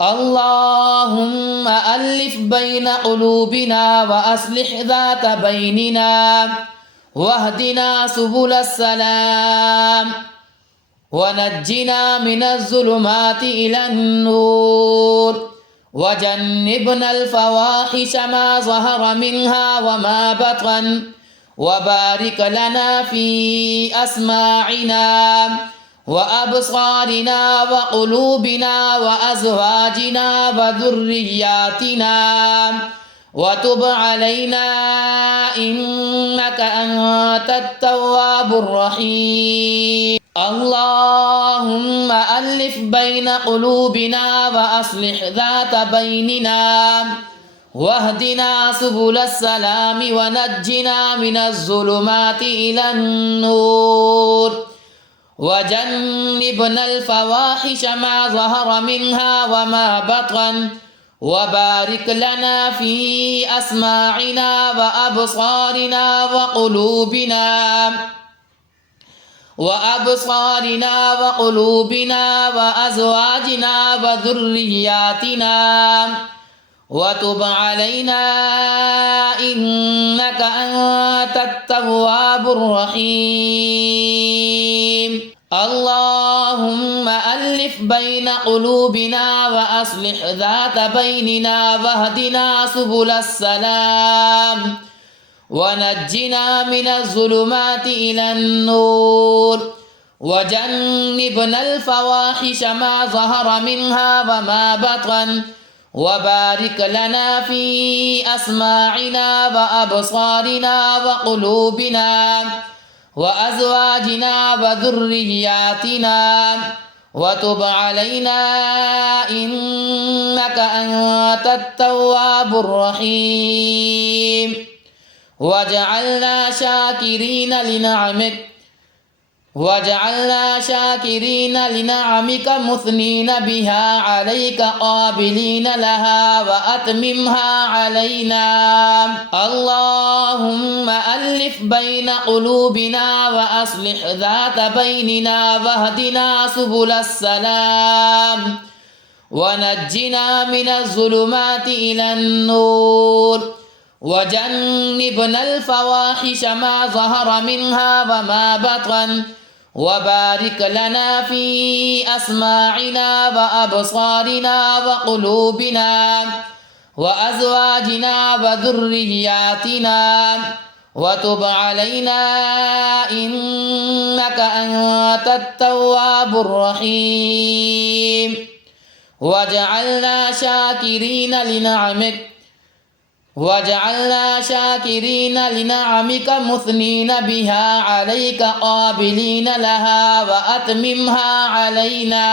اللهم ألف بين قلوبنا وأصلح ذات بيننا واهدنا سبل السلام ونجنا من الظلمات إلى النور وجنبنا الفواحش ما ظهر منها وما بطن وبارك لنا في أسماعنا وأبصارنا وقلوبنا وأزواجنا وذرياتنا وتب علينا إنك أنت التواب الرحيم. اللهم ألف بين قلوبنا وأصلح ذات بيننا واهدنا سبل السلام ونجنا من الظلمات إلى النور وجنبنا الفواحش ما ظهر منها وما بطن وبارك لنا في أسماعنا وأبصارنا وقلوبنا وأزواجنا وذرياتنا وتب علينا إنك أنت التواب الرحيم. اللهم ألف بين قلوبنا وأصلح ذات بيننا واهدنا سبل السلام ونجنا من الظلمات إلى النور وجنبنا الفواحش ما ظهر منها وما بطن وبارك لنا في أسماعنا وأبصارنا وقلوبنا وأزواجنا وذرياتنا وتب علينا إنك أنت التواب الرحيم. وجعلنا شاكرين لنعمك مثنين بها عليك قابلين لها وأتممها علينا. اللهم ألف بين قلوبنا وأصلح ذات بيننا واهدنا سبل السلام ونجنا من الظلمات إلى النور وجنبنا الفواحش ما ظهر منها وما بطن وبارك لنا في أسماعنا وأبصارنا وقلوبنا وأزواجنا وذرياتنا وتب علينا إنك أنت التواب الرحيم. وجعلنا شاكرين لنعمك مثنين بها عليك قابلين لها وأتممها علينا.